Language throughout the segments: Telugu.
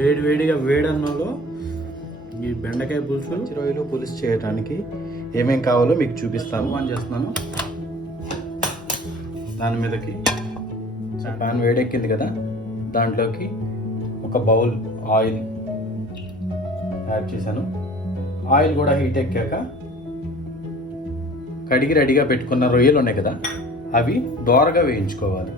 వేడి వేడిగా వేడన్నంలో ఈ బెండకాయ పులుసు రొయ్యలు పులుసు చేయడానికి ఏమేం కావాలో మీకు చూపిస్తాను. ఆన్ చేస్తున్నాను. దాని మీదకి పాన్ వేడెక్కింది కదా దాంట్లోకి ఒక బౌల్ ఆయిల్ యాడ్ చేశాను. ఆయిల్ కూడా హీట్ ఎక్కాక కడిగి రెడీగా పెట్టుకున్న రొయ్యలు ఉన్నాయి కదా అవి దోరగా వేయించుకోవాలి.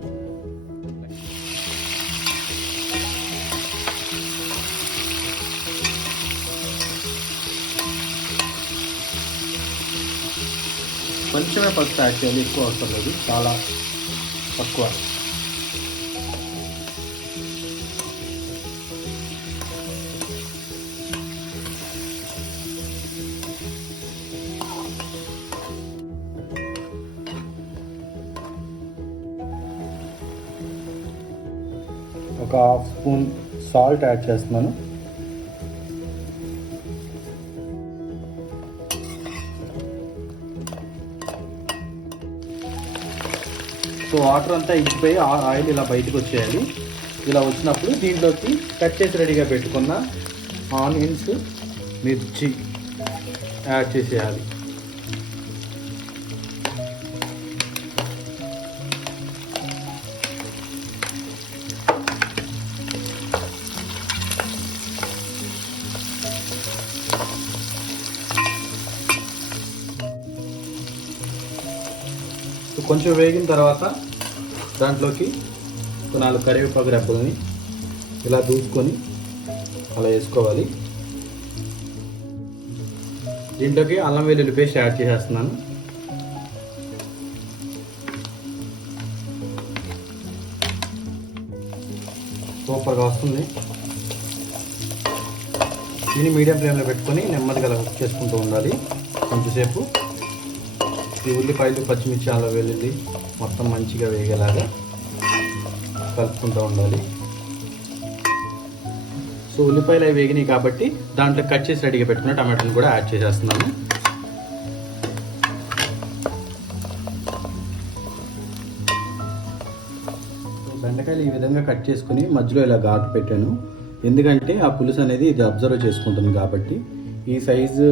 కొంచెమే పసుపు యాడ్ చేయాలి ఎక్కువ అవసరం లేదు. చాలా తక్కువ. ఒక హాఫ్ స్పూన్ సాల్ట్ యాడ్ చేస్తున్నాను. సో వాటర్ అంతా ఇచ్చిపోయి ఆ- ఆయిల్ ఇలా బయటకు వచ్చేయాలి. ఇలా వచ్చినప్పుడు దీంట్లోకి కట్ చేసి రెడీగా పెట్టుకున్న ఆనియన్స్ మిర్చి యాడ్ చేసేయాలి. కొంచెం వేగిన తర్వాత దాంట్లోకి ఒక నాలుగు కరివేపాకు రెబ్బలని ఇలా దూసుకొని అలా వేసుకోవాలి. దీంట్లోకి అల్లం వెల్లుల్లి పేస్ట్ యాడ్ చేసేస్తున్నాను. సూపర్గా వస్తుంది. దీన్ని మీడియం ఫ్లేమ్లో పెట్టుకొని నెమ్మదిగా అలా కుక్ చేసుకుంటూ ఉండాలి. కొంచెంసేపు ఈ ఉల్లిపాయలు పచ్చిమిర్చి అలా వెల్లుల్లి మొత్తం మంచిగా వేగేలాగా కలుపుకుంటూ ఉండాలి. సో ఉల్లిపాయలు అవి వేగినాయి కాబట్టి దాంట్లో కట్ చేసి రెడీగా పెట్టుకున్న టమాటాని కూడా యాడ్ చేసేస్తున్నాను బెండకాయలు ఈ విధంగా కట్ చేసుకుని మధ్యలో ఇలా ఘాటు పెట్టాను. ఎందుకంటే ఆ పులుసు అనేది ఇది అబ్జర్వ్ చేసుకుంటుంది కాబట్టి ఈ సైజు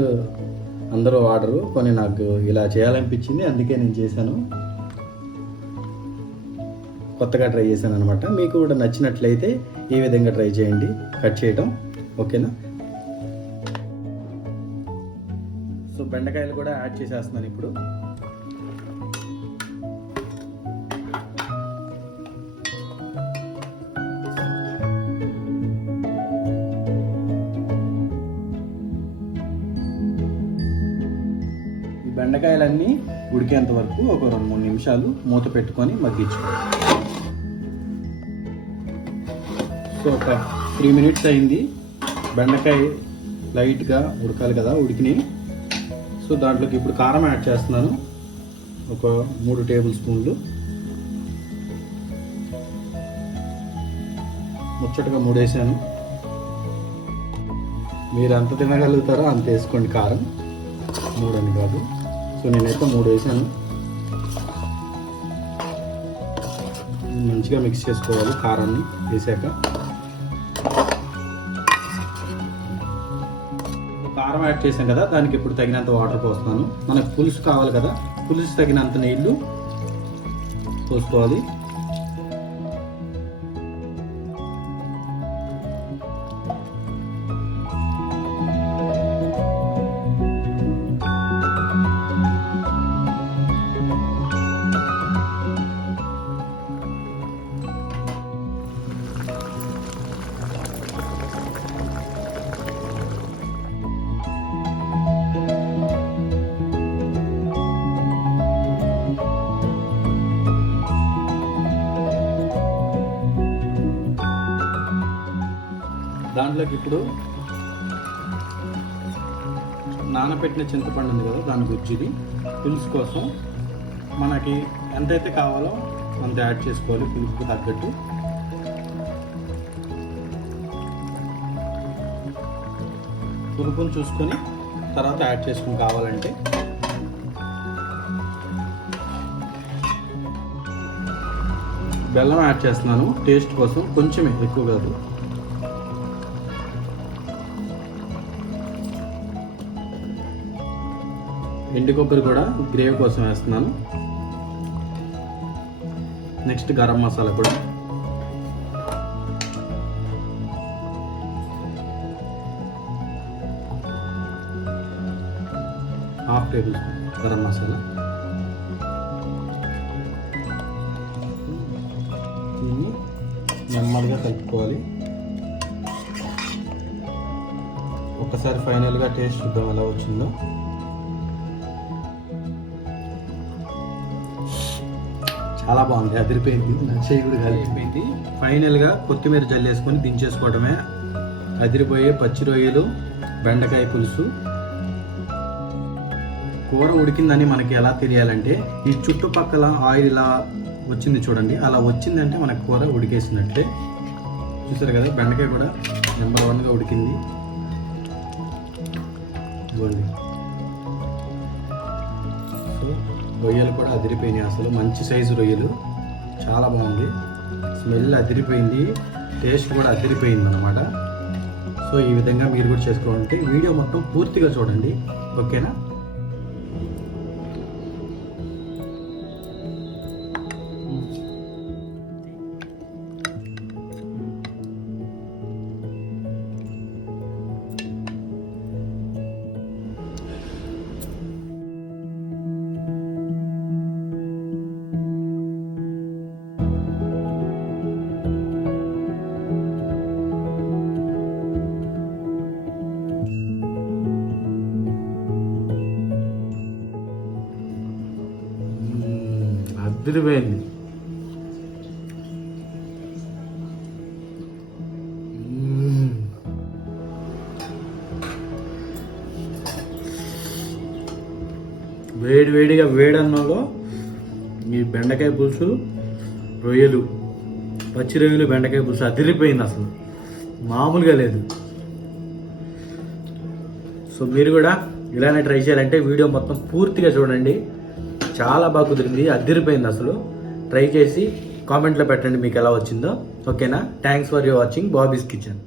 అందరూ ఆర్డరు కొన్ని నాకు ఇలా చేయాలనిపించింది అందుకే నేను చేశాను. కొత్తగా ట్రై చేశాను అనమాట మీకు కూడా నచ్చినట్లయితే ఈ విధంగా ట్రై చేయండి కట్ చేయటం ఓకేనా? సో బెండకాయలు కూడా యాడ్ చేసేస్తున్నాను ఇప్పుడు. బెండకాయలన్నీ ఉడికేంత వరకు ఒక రెండు మూడు నిమిషాలు మూత పెట్టుకొని మగ్గించుకోవాలి. సో ఒక త్రీ మినిట్స్ అయింది. బెండకాయ లైట్గా ఉడకాలి కదా ఉడికినాయి సో దాంట్లోకి ఇప్పుడు కారం యాడ్ చేస్తున్నాను. ఒక మూడు టేబుల్ స్పూన్లు. ముచ్చటగా మూడు వేసాను మీరు ఎంత తినగలుగుతారో అంత వేసుకోండి కారం. మూడు కాదు. సో నేనైతే మూడు వేసాను. మంచిగా మిక్స్ చేసుకోవాలి కారాన్ని వేసాక. కారం యాడ్ చేసాం కదా దానికి ఇప్పుడు తగినంత వాటర్ పోస్తున్నాను. మనకు పులుసు కావాలి కదా పులుసు తగినంత నీళ్ళు పోసుకోవాలి. దాంట్లోకి ఇప్పుడు నానబెట్టిన చింతపండు ఉంది కదా దాని గుజ్జిది. పులుసు కోసం మనకి ఎంతైతే కావాలో అంత యాడ్ చేసుకోవాలి పులుసుకు తగ్గట్టు. పులుపుని చూసుకొని తర్వాత యాడ్ చేసుకుని కావాలంటే. బెల్లం యాడ్ చేస్తున్నాను టేస్ట్ కోసం కొంచెమే ఎక్కువ కాదు. ఎండు కొబ్బరి కూడా గ్రేవీ కోసం వేస్తున్నాను. నెక్స్ట్ గరం మసాలా కూడా. Half tablespoon garam masala. దీన్ని నెమ్మదిగా కలుపుకోవాలి. ఒకసారి ఫైనల్గా టేస్ట్ చూద్దాం ఎలా వచ్చిందో. చాలా బాగుంది. అదిరిపోయింది. నా చేయి కూడా కలిపిపోయింది ఫైనల్గా కొత్తిమీర జల్లేసుకొని దించేసుకోవడమే. అదిరిపోయే పచ్చి రొయ్యలు బెండకాయ పులుసు. కూర ఉడికిందని మనకి ఎలా తెలియాలంటే ఈ చుట్టుపక్కల ఆయిల్ ఇలా వచ్చింది చూడండి. అలా వచ్చిందంటే మనకు కూర ఉడికేసినట్లే చూసారు కదా బెండకాయ కూడా నెంబర్ వన్గా ఉడికింది. చూడండి సో రొయ్యలు కూడా అదిరిపోయినాయి అసలు. మంచి సైజు రొయ్యలు. చాలా బాగుంది. స్మెల్ అదిరిపోయింది. టేస్ట్ కూడా అదిరిపోయింది అనమాట సో ఈ విధంగా మీరు కూడా చేసుకోవాలంటే వీడియో మొత్తం పూర్తిగా చూడండి. ఓకేనా? అదిరిపోయింది వేడి వేడిగా వేడన్నంలో ఈ బెండకాయ పులుసు రొయ్యలు పచ్చి రొయ్యలు బెండకాయ పులుసు. అదిరిపోయింది అసలు. మామూలుగా లేదు. సో మీరు కూడా ఇలానే ట్రై చేయాలంటే వీడియో మొత్తం పూర్తిగా చూడండి. చాలా బాగా కుదిరింది. అదిరిపోయింది అసలు. ట్రై చేసి కామెంట్లో పెట్టండి మీకు ఎలా వచ్చిందో. ఓకేనా thanks for your watching Bobby's kitchen